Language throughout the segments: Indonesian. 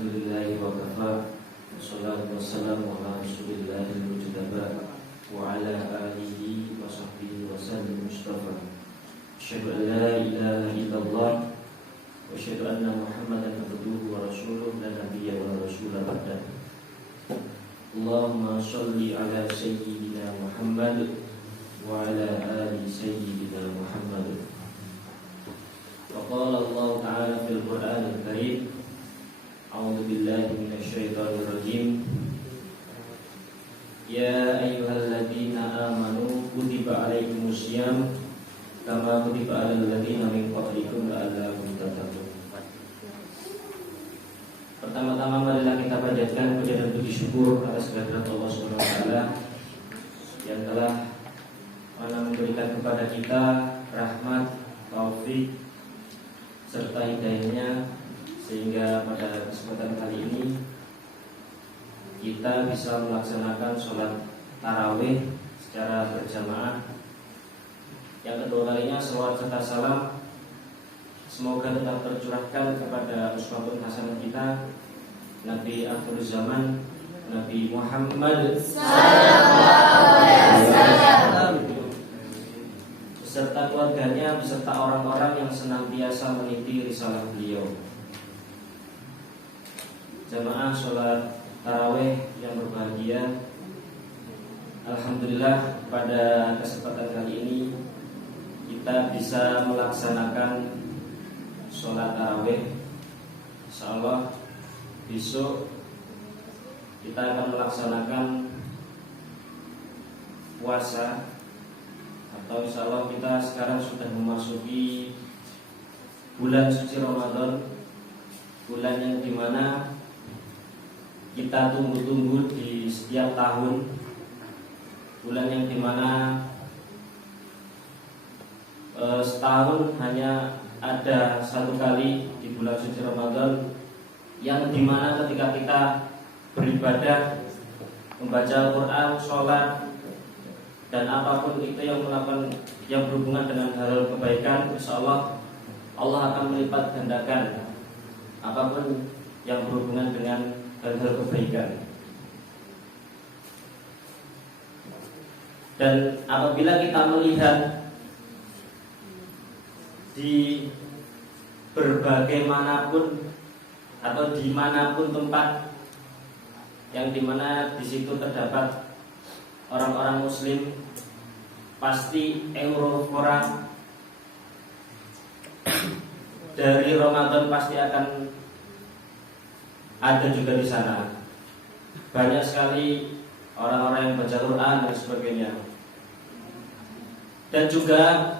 Alhamdulillahi wa kafa. Wassalatu wassalamu ala Rasulillahil mujtaba wa ala alihi wa sahbihi wa sallam mustafa. Asyhadu an la ilaha illallah wa asyhadu anna Muhammadan abduhu wa rasuluh la nabiyya wa rasula ba'da. Allahumma shalli ala sayyidina Muhammad wa ala ali sayyidina Muhammad. Wa qala Allah ta'ala fil Qur'anil Karim, A'udzu billahi minasyaitonir rajim. Ya ayyuhalladzina amanu kutiba alaikumusiyam kama kutiba alal ladzina min qablikum la'allakum tattaqun. Pertama-tama marilah kita panjatkan puja dan puji syukur atas kehadirat Allah Subhanahu wa taala yang telah memberikan kepada kita rahmat, taufik serta hidayahnya, sehingga pada kesempatan kali ini kita bisa melaksanakan sholat tarawih secara berjamaah. Yang kedua kalinya selawat serta salam semoga tetap tercurahkan kepada uswatun hasanah kita, Nabi akhir zaman, Nabi Muhammad sallallahu alaihi wasallam, beserta keluarganya, beserta orang-orang yang senantiasa meniti risalah beliau. Jamaah sholat tarawih yang berbahagia, alhamdulillah pada kesempatan kali ini kita bisa melaksanakan sholat tarawih. Insyaallah besok kita akan melaksanakan puasa, atau insyaallah kita sekarang sudah memasuki bulan suci Ramadan, bulan yang dimana kita tunggu-tunggu di setiap tahun, bulan yang dimana setahun hanya ada satu kali di bulan suci Ramadan, yang dimana ketika kita beribadah, membaca Al-Quran, sholat, dan apapun itu yang melakukan yang berhubungan dengan hal kebaikan, insyaallah Allah akan melipat gandakan apapun yang berhubungan dengan hal-hal kebaikan. Dan apabila kita melihat di berbagai manapun atau dimanapun tempat yang dimana di situ terdapat orang-orang Muslim, pasti eufora dari Ramadan pasti akan ada juga di sana. Banyak sekali orang-orang yang baca Quran dan sebagainya. Dan juga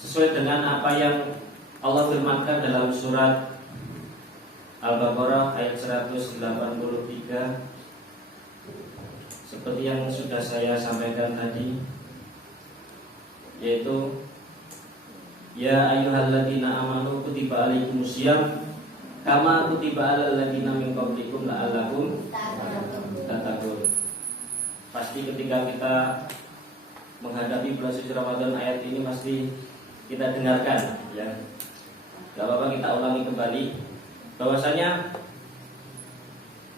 sesuai dengan apa yang Allah firmankan dalam surat Al-Baqarah ayat 183, seperti yang sudah saya sampaikan tadi, yaitu ya ayyuhalladzina amanu kutiba alaikumusiyam kama kutiba alal ladzina min qablikum la'allakum tattaqun. Pasti ketika kita menghadapi bulan suci Ramadan, ayat ini pasti kita dengarkan, ya. Gak apa-apa kita ulangi kembali bahwasanya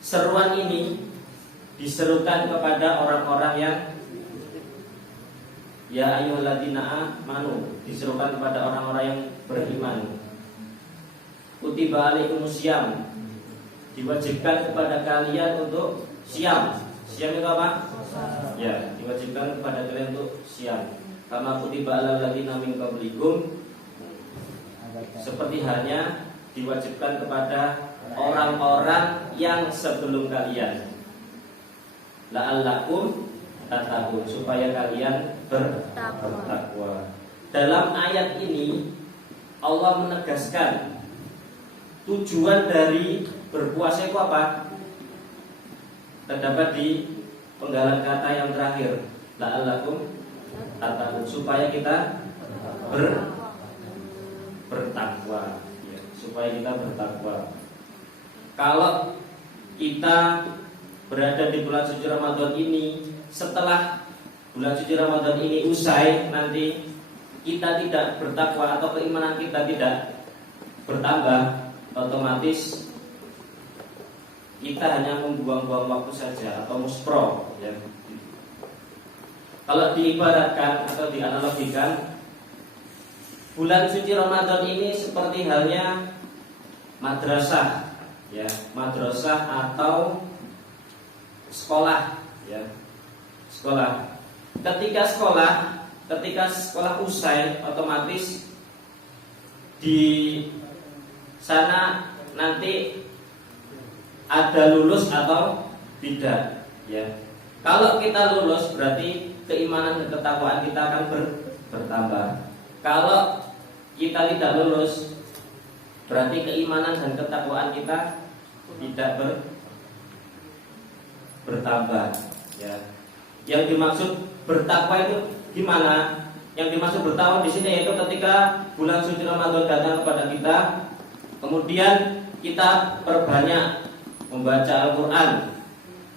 seruan ini diserukan kepada orang-orang yang ya ayyuhalladzina amanu, diserukan kepada orang-orang yang beriman. Kutiba alaikumusiyam, diwajibkan kepada kalian untuk siam. Siam itu apa? Ya, diwajibkan kepada kalian untuk siam. Kama kutiba alal ladzina min qablikum, seperti halnya diwajibkan kepada orang-orang yang sebelum kalian. La'allakum tattaqun, supaya kalian bertakwa. Dalam ayat ini Allah menegaskan tujuan dari berpuasa itu apa? Terdapat di penggalan kata yang terakhir, la'allakum tattaqun, supaya kita bertakwa, ya, supaya kita bertakwa. Kalau kita berada di bulan suci Ramadan ini, setelah bulan suci Ramadan ini usai, nanti kita tidak bertakwa atau keimanan kita tidak bertambah, otomatis kita hanya membuang-buang waktu saja atau muspro ya. Kalau diibaratkan atau dianalogikan, bulan suci Ramadan ini seperti halnya madrasah ya, madrasah atau sekolah ya. Sekolah. Ketika sekolah usai, otomatis di sana nanti ada lulus atau tidak ya. Kalau kita lulus berarti keimanan dan ketakwaan kita akan bertambah. Kalau kita tidak lulus berarti keimanan dan ketakwaan kita tidak bertambah ya. Yang dimaksud bertakwa itu gimana? Yang dimaksud bertakwa di sini yaitu ketika bulan suci Ramadan datang kepada kita, kemudian kita perbanyak membaca Al-Quran,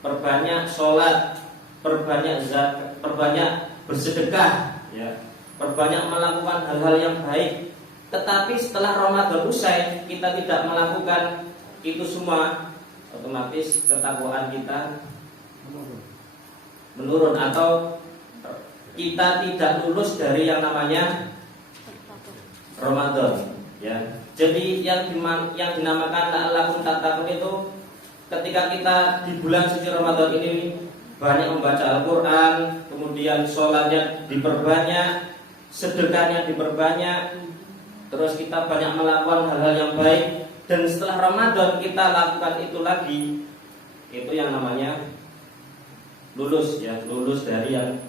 perbanyak sholat, perbanyak zakat, perbanyak bersedekah, ya, perbanyak melakukan hal-hal yang baik. Tetapi setelah Ramadan usai kita tidak melakukan itu semua, otomatis ketakwaan kita menurun atau kita tidak lulus dari yang namanya Ramadan, ya. Jadi yang dinamakan la'allakum tattaqun itu ketika kita di bulan suci Ramadan ini banyak membaca Al-Quran, kemudian sholatnya diperbanyak, sedekahnya diperbanyak, terus kita banyak melakukan hal-hal yang baik, dan setelah Ramadan kita lakukan itu lagi, itu yang namanya lulus ya, lulus dari yang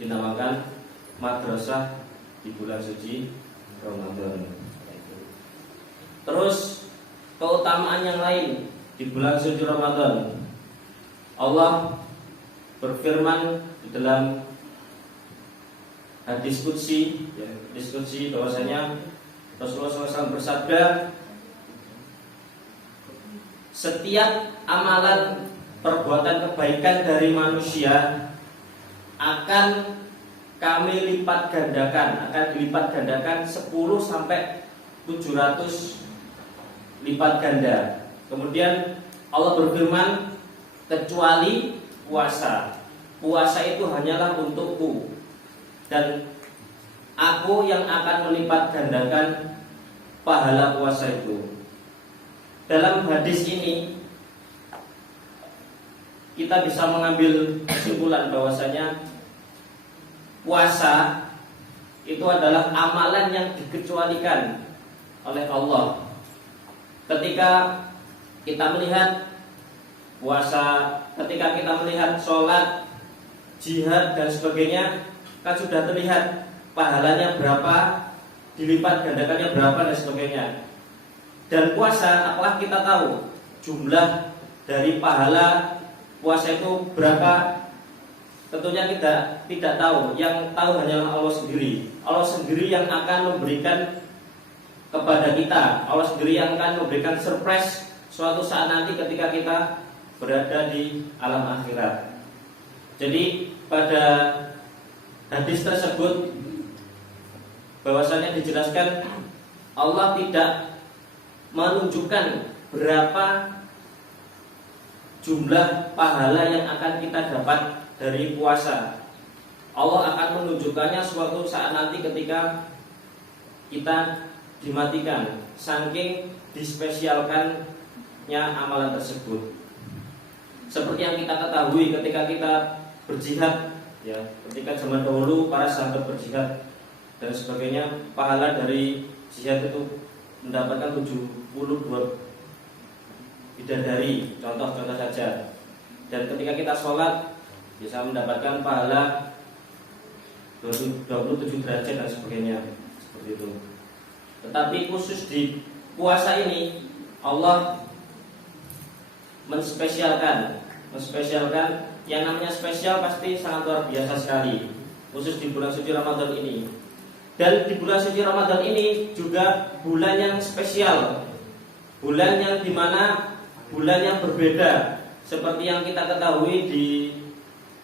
dinamakan madrasah di bulan suci Ramadan. Terus keutamaan yang lain di bulan suci Ramadan, Allah berfirman di dalam hadis qudsi ya, diskusi bahwasanya Rasulullah SAW bersabda, setiap amalan perbuatan kebaikan dari manusia akan kami lipat gandakan, akan dilipat gandakan 10 sampai 700 lipat ganda. Kemudian Allah berfirman, kecuali puasa. Puasa itu hanyalah untukku, dan aku yang akan melipat gandakan pahala puasa itu. Dalam hadis ini kita bisa mengambil kesimpulan bahwasanya puasa itu adalah amalan yang dikecualikan oleh Allah. Ketika kita melihat puasa, ketika kita melihat sholat, jihad dan sebagainya, kan sudah terlihat pahalanya berapa, dilipat gandakannya berapa dan sebagainya. Dan puasa, apalah kita tahu jumlah dari pahala puasa itu berapa? Tentunya kita tidak tahu. Yang tahu hanyalah Allah sendiri. Allah sendiri yang akan memberikan kepada kita. Allah sendiri yang akan memberikan surprise suatu saat nanti ketika kita berada di alam akhirat. Jadi pada hadis tersebut bahwasanya dijelaskan Allah tidak menunjukkan berapa jumlah pahala yang akan kita dapat dari puasa. Allah akan menunjukkannya suatu saat nanti ketika kita dimatikan, saking dispesialkannya amalan tersebut. Seperti yang kita ketahui ketika kita berjihad ya, ketika zaman dahulu para sahabat berjihad dan sebagainya, pahala dari jihad itu mendapatkan 72 bidadari, contoh-contoh saja. Dan ketika kita sholat bisa mendapatkan pahala 27 derajat dan sebagainya, seperti itu. Tetapi khusus di puasa ini Allah menspesialkan yang namanya spesial pasti sangat luar biasa sekali, khusus di bulan suci Ramadan ini. Dan di bulan suci Ramadan ini juga bulan yang spesial, bulan yang dimana bulan yang berbeda seperti yang kita ketahui di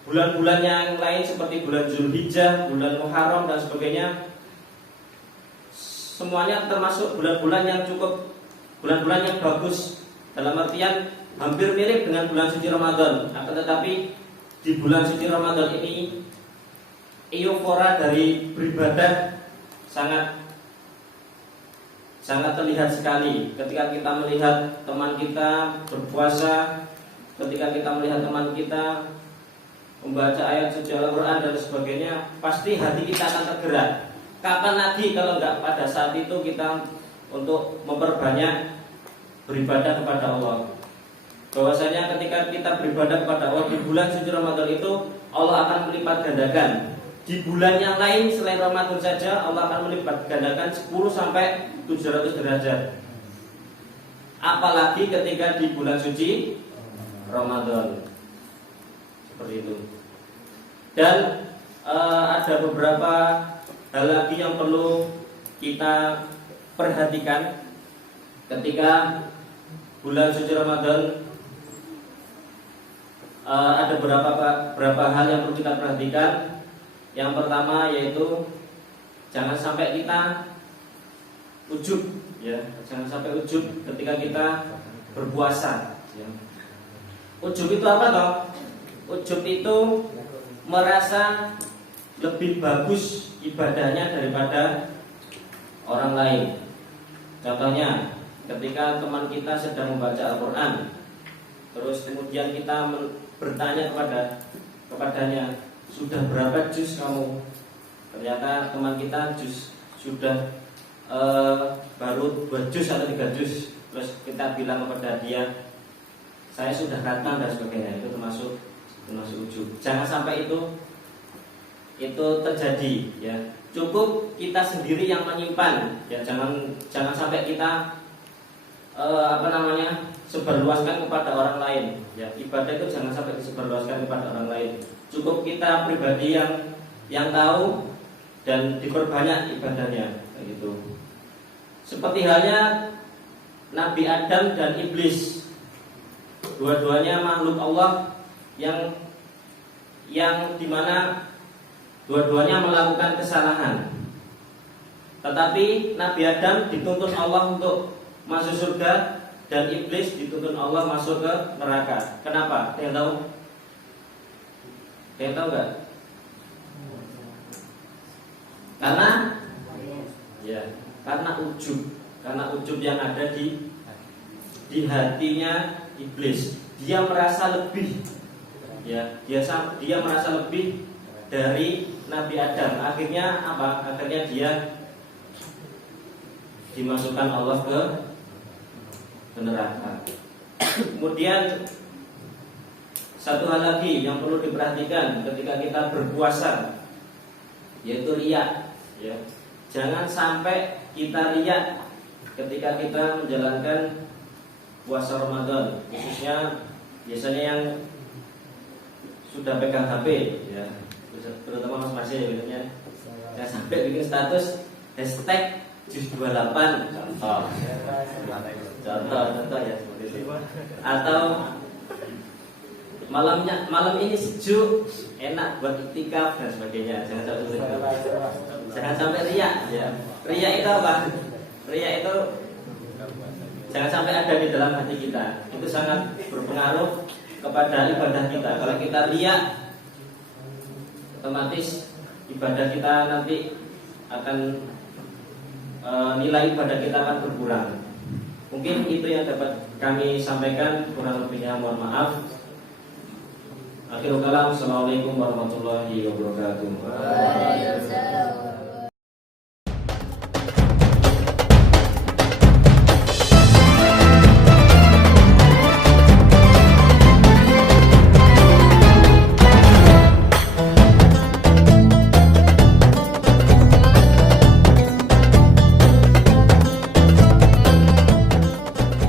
bulan-bulan yang lain seperti bulan Zulhijjah, bulan Muharram dan sebagainya. Semuanya termasuk bulan-bulan yang cukup bulan-bulan yang bagus, dalam artian hampir mirip dengan bulan suci Ramadan. Akan tetapi di bulan suci Ramadan ini eufora dari beribadah sangat terlihat sekali. Ketika kita melihat teman kita berpuasa, ketika kita melihat teman kita membaca ayat suci Al-Quran dan sebagainya, pasti hati kita akan tergerak. Kapan lagi kalau enggak pada saat itu kita untuk memperbanyak beribadah kepada Allah. Bahwasanya ketika kita beribadah kepada Allah di bulan suci Ramadan itu, Allah akan melipat gandakan. Di bulan yang lain selain Ramadan saja, Allah akan melipat gandakan 10 sampai 700 derajat. Apalagi ketika di bulan suci Ramadan. Seperti itu. Dan ada beberapa hal lagi yang perlu kita perhatikan ketika bulan suci Ramadan. Ada beberapa hal yang perlu kita perhatikan. Yang pertama yaitu jangan sampai kita ujub, ya, jangan sampai ujub ketika kita berpuasa. Ya. Ujub itu apa toh? Ujub itu merasa lebih bagus ibadahnya daripada orang lain. Contohnya, ketika teman kita sedang membaca Al-Quran, terus kemudian kita bertanya kepadanya, sudah berapa juz kamu? Ternyata teman kita sudah baru 2 juz atau 3 juz. Terus kita bilang kepada dia, saya sudah khatam dan sebagainya. Itu termasuk ujub. Jangan sampai itu terjadi, ya. Cukup kita sendiri yang menyimpan, ya. Jangan sampai kita sebarluaskan kepada orang lain, ya. Ibadah itu jangan sampai disebarluaskan kepada orang lain. Cukup kita pribadi yang tahu dan diperbanyak ibadahnya, gitu. Seperti halnya Nabi Adam dan iblis, dua-duanya makhluk Allah yang dimana dua-duanya melakukan kesalahan. Tetapi Nabi Adam dituntun Allah untuk masuk surga dan iblis dituntun Allah masuk ke neraka. Kenapa? Ada yang tahu? Ada yang tahu nggak? Karena ujub yang ada di hatinya iblis. Dia merasa lebih, ya. Dia merasa lebih dari Nabi Adam. Akhirnya apa? Akhirnya dia dimasukkan Allah ke neraka. Kemudian satu hal lagi yang perlu diperhatikan ketika kita berpuasa, yaitu riya, ya. Jangan sampai kita riya ketika kita menjalankan puasa Ramadan, khususnya biasanya yang sudah pegang HP, ya, terutama Mas Masih, biasanya saya sampai bikin status hashtag juz 28 contoh ya seperti itu. Atau malam ini sejuk, enak buat iktikaf dan sebagainya. Jangan sampai riya, ya. Riya itu apa? Riya itu jangan sampai ada di dalam hati kita. Itu sangat berpengaruh kepada ibadah kita. Kalau kita riya, otomatis ibadah kita nanti akan nilai ibadah kita akan berkurang. Mungkin itu yang dapat kami sampaikan, kurang lebihnya mohon maaf. Akhirul kalam, assalamualaikum warahmatullahi wabarakatuh.